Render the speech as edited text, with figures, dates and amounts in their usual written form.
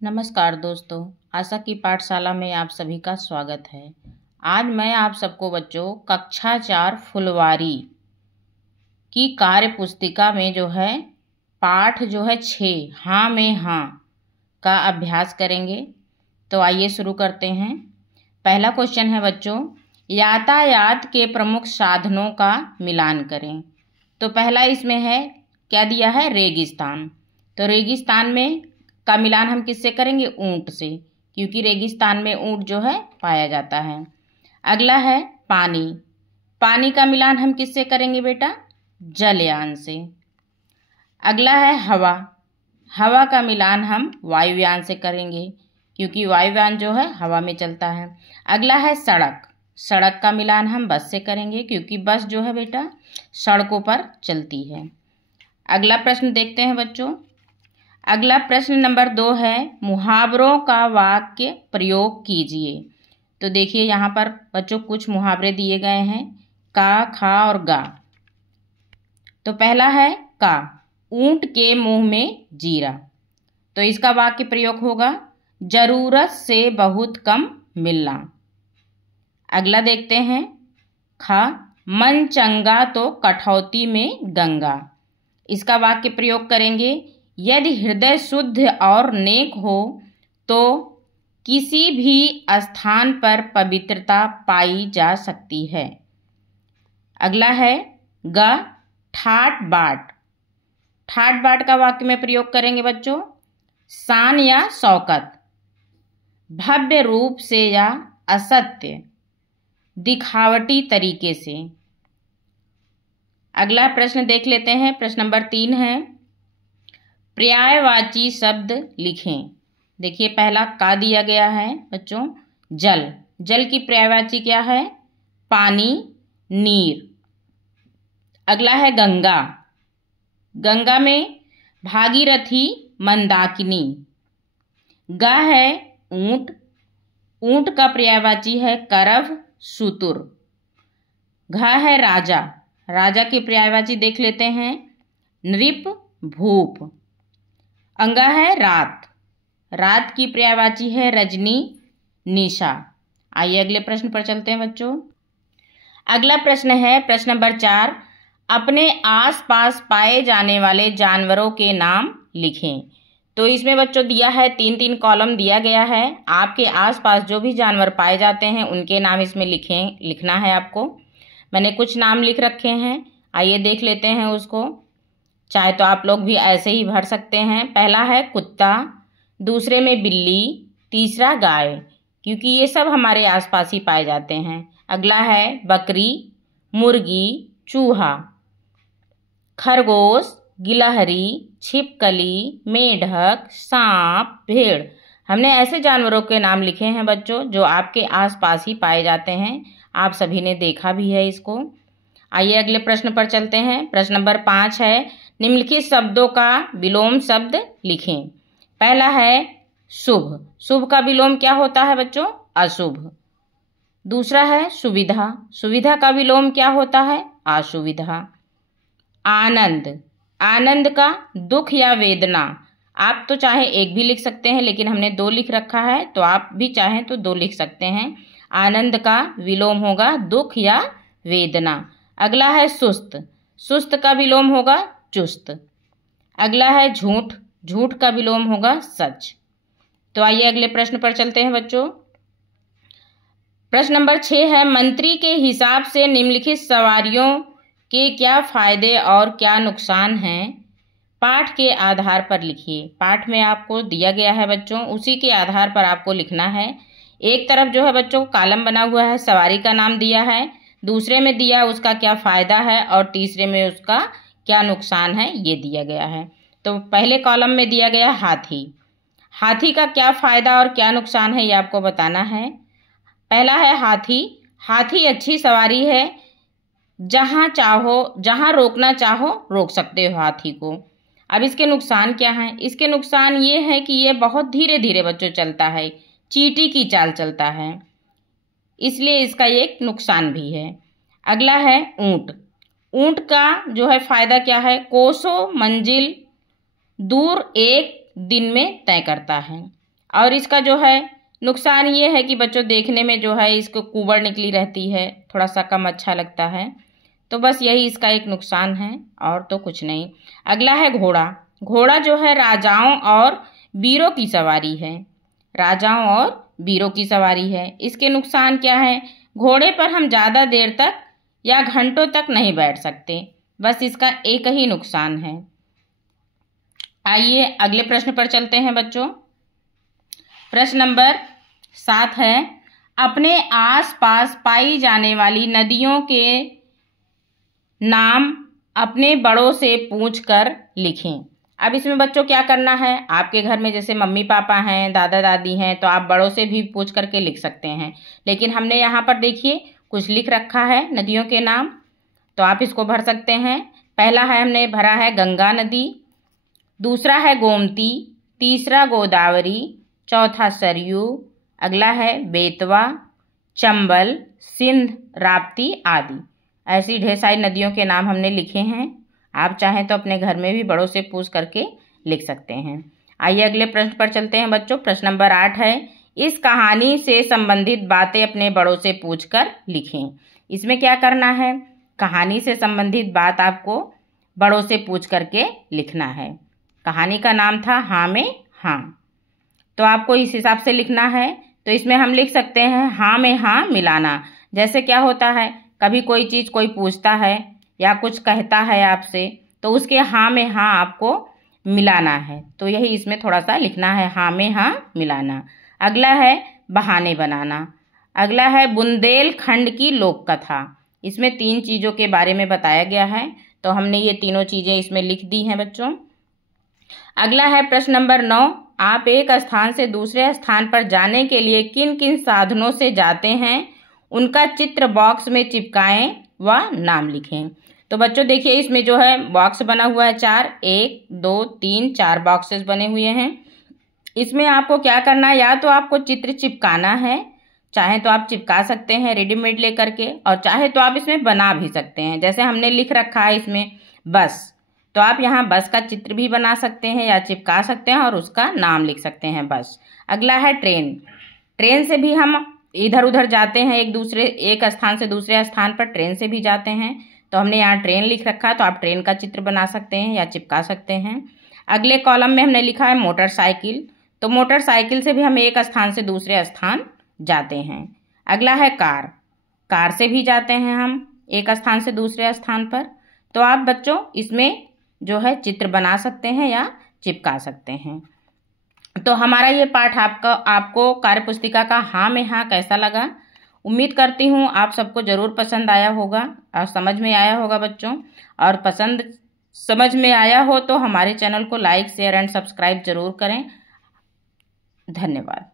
नमस्कार दोस्तों, आशा की पाठशाला में आप सभी का स्वागत है। आज मैं आप सबको बच्चों कक्षा 4 फुलवारी की कार्य पुस्तिका में पाठ 6 हाँ में हाँ का अभ्यास करेंगे। तो आइए शुरू करते हैं। पहला क्वेश्चन है बच्चों, यातायात के प्रमुख साधनों का मिलान करें। तो पहला इसमें है, क्या दिया है, रेगिस्तान। तो रेगिस्तान में का मिलान हम किससे करेंगे? ऊंट से, क्योंकि रेगिस्तान में ऊंट पाया जाता है। अगला है पानी। पानी का मिलान हम किससे करेंगे बेटा? जलयान से। अगला है हवा। हवा का मिलान हम वायुयान से करेंगे, क्योंकि वायुयान हवा में चलता है। अगला है सड़क। सड़क का मिलान हम बस से करेंगे, क्योंकि बस बेटा सड़कों पर चलती है। अगला प्रश्न देखते हैं बच्चों। अगला प्रश्न नंबर 2 है, मुहावरों का वाक्य प्रयोग कीजिए। तो देखिए यहाँ पर बच्चों कुछ मुहावरे दिए गए हैं, का, खा और गा। तो पहला है का, ऊंट के मुंह में जीरा। तो इसका वाक्य प्रयोग होगा, जरूरत से बहुत कम मिलना। अगला देखते हैं खा, मन चंगा तो कठौती में गंगा। इसका वाक्य प्रयोग करेंगे, यदि हृदय शुद्ध और नेक हो तो किसी भी स्थान पर पवित्रता पाई जा सकती है। अगला है ग, ठाट बाट। ठाट बाट का वाक्य में प्रयोग करेंगे बच्चों, शान या शौकत, भव्य रूप से या असत्य, दिखावटी तरीके से। अगला प्रश्न देख लेते हैं। प्रश्न नंबर 3 है, पर्यायवाची शब्द लिखें। देखिए पहला का दिया गया है बच्चों, जल। जल की पर्यायवाची क्या है? पानी, नीर। अगला है गंगा। गंगा में भागीरथी, मंदाकिनी। गा है ऊंट। ऊंट का पर्यायवाची है करभ, सुतुर। घा है राजा। राजा की पर्यायवाची देख लेते हैं, नृप, भूप। अंगा है रात। रात की पर्यायवाची है रजनी, निशा। आइए अगले प्रश्न पर चलते हैं बच्चों। अगला प्रश्न है प्रश्न नंबर 4, अपने आसपास पाए जाने वाले जानवरों के नाम लिखें। तो इसमें बच्चों दिया है 3-3 कॉलम दिया गया है। आपके आसपास जो भी जानवर पाए जाते हैं उनके नाम इसमें लिखना है आपको। मैंने कुछ नाम लिख रखे हैं, आइए देख लेते हैं उसको। चाहे तो आप लोग भी ऐसे ही भर सकते हैं। पहला है कुत्ता, दूसरे में बिल्ली, तीसरा गाय, क्योंकि ये सब हमारे आसपास ही पाए जाते हैं। अगला है बकरी, मुर्गी, चूहा, खरगोश, गिलहरी, छिपकली, मेढक, सांप, भेड़। हमने ऐसे जानवरों के नाम लिखे हैं बच्चों जो आपके आसपास ही पाए जाते हैं। आप सभी ने देखा भी है इसको। आइए अगले प्रश्न पर चलते हैं। प्रश्न नंबर 5 है, निम्नलिखित शब्दों का विलोम शब्द लिखें। पहला है शुभ। शुभ का विलोम क्या होता है बच्चों? अशुभ। दूसरा है सुविधा। सुविधा का विलोम क्या होता है? असुविधा। आनंद। आनंद का दुख या वेदना। आप तो चाहे एक भी लिख सकते हैं, लेकिन हमने 2 लिख रखा है, तो आप भी चाहें तो 2 लिख सकते हैं। आनंद का विलोम होगा दुख या वेदना। अगला है सुस्त। सुस्त का विलोम होगा चुस्त। अगला है झूठ। झूठ का विलोम होगा सच। तो आइए अगले प्रश्न पर चलते हैं बच्चों। प्रश्न नंबर 6 है, मंत्री के हिसाब से निम्नलिखित सवारियों के क्या फायदे और क्या नुकसान हैं? पाठ के आधार पर लिखिए। पाठ में आपको दिया गया है बच्चों, उसी के आधार पर आपको लिखना है। एक तरफ बच्चों कॉलम बना हुआ है, सवारी का नाम दिया है, दूसरे में दिया उसका क्या फायदा है और तीसरे में उसका क्या नुकसान है, ये दिया गया है। तो पहले कॉलम में दिया गया हाथी। हाथी का क्या फायदा और क्या नुकसान है ये आपको बताना है। पहला है हाथी। हाथी अच्छी सवारी है, जहाँ चाहो, जहाँ रोकना चाहो रोक सकते हो हाथी को। अब इसके नुकसान क्या हैं? इसके नुकसान ये है कि ये बहुत धीरे धीरे बच्चों चलता है, चींटी की चाल चलता है, इसलिए इसका एक नुकसान भी है। अगला है ऊंट। ऊंट का फायदा क्या है? कोसों मंजिल दूर एक दिन में तय करता है। और इसका जो है नुकसान ये है कि बच्चों देखने में जो है इसको कुबड़ निकली रहती है, थोड़ा सा कम अच्छा लगता है। तो बस यही इसका एक नुकसान है और तो कुछ नहीं। अगला है घोड़ा। घोड़ा जो है राजाओं और वीरों की सवारी है, राजाओं और वीरों की सवारी है। इसके नुकसान क्या है? घोड़े पर हम ज़्यादा देर तक या घंटों तक नहीं बैठ सकते, बस इसका एक ही नुकसान है। आइए अगले प्रश्न पर चलते हैं बच्चों। प्रश्न नंबर 7 है, अपने आसपास पाई जाने वाली नदियों के नाम अपने बड़ों से पूछकर लिखें। अब इसमें बच्चों क्या करना है, आपके घर में जैसे मम्मी पापा हैं, दादा दादी हैं, तो आप बड़ों से भी पूछ करके लिख सकते हैं। लेकिन हमने यहाँ पर देखिए कुछ लिख रखा है नदियों के नाम, तो आप इसको भर सकते हैं। पहला है हमने भरा है गंगा नदी, दूसरा है गोमती, तीसरा गोदावरी, चौथा सरयू, अगला है बेतवा, चंबल, सिंध, राप्ती आदि। ऐसी ढेर सारी नदियों के नाम हमने लिखे हैं। आप चाहें तो अपने घर में भी बड़ों से पूछ करके लिख सकते हैं। आइए अगले प्रश्न पर चलते हैं बच्चों। प्रश्न नंबर 8 है, इस कहानी से संबंधित बातें अपने बड़ों से पूछकर लिखें। इसमें क्या करना है, कहानी से संबंधित बात आपको बड़ों से पूछ करके लिखना है। कहानी का नाम था हाँ में हाँ, तो आपको इस हिसाब से लिखना है। तो इसमें हम लिख सकते हैं हाँ में हाँ मिलाना। जैसे क्या होता है, कभी कोई चीज़ कोई पूछता है या कुछ कहता है आपसे, तो उसके हाँ में हाँ आपको मिलाना है। तो यही इसमें थोड़ा सा लिखना है, हाँ में हाँ मिलाना। अगला है बहाने बनाना। अगला है बुंदेलखंड की लोक कथा। इसमें 3 चीज़ों के बारे में बताया गया है, तो हमने ये तीनों चीज़ें इसमें लिख दी हैं बच्चों। अगला है प्रश्न नंबर 9, आप एक स्थान से दूसरे स्थान पर जाने के लिए किन किन साधनों से जाते हैं, उनका चित्र बॉक्स में चिपकाएं व नाम लिखें। तो बच्चों देखिए इसमें जो है बॉक्स बना हुआ है 4, 1, 2, 3, 4 बॉक्सेस बने हुए हैं। इसमें आपको क्या करना है, या तो आपको चित्र चिपकाना है, चाहे तो आप चिपका सकते हैं रेडीमेड लेकर के, और चाहे तो आप इसमें बना भी सकते हैं। जैसे हमने लिख रखा है इसमें बस, तो आप यहाँ बस का चित्र भी बना सकते हैं या चिपका सकते हैं और उसका नाम लिख सकते हैं बस। अगला है ट्रेन। ट्रेन से भी हम इधर उधर जाते हैं, एक स्थान से दूसरे स्थान पर ट्रेन से भी जाते हैं, तो हमने यहाँ ट्रेन लिख रखा है, तो आप ट्रेन का चित्र बना सकते हैं या चिपका सकते हैं। अगले कॉलम में हमने लिखा है मोटरसाइकिल, तो मोटरसाइकिल से भी हम एक स्थान से दूसरे स्थान जाते हैं। अगला है कार। कार से भी जाते हैं हम एक स्थान से दूसरे स्थान पर। तो आप बच्चों इसमें जो है चित्र बना सकते हैं या चिपका सकते हैं। तो हमारा ये पाठ आपको कार्यपुस्तिका का हाँ में हाँ कैसा लगा, उम्मीद करती हूँ आप सबको ज़रूर पसंद आया होगा और समझ में आया होगा बच्चों। और समझ में आया हो तो हमारे चैनल को लाइक, शेयर एंड सब्सक्राइब ज़रूर करें। धन्यवाद।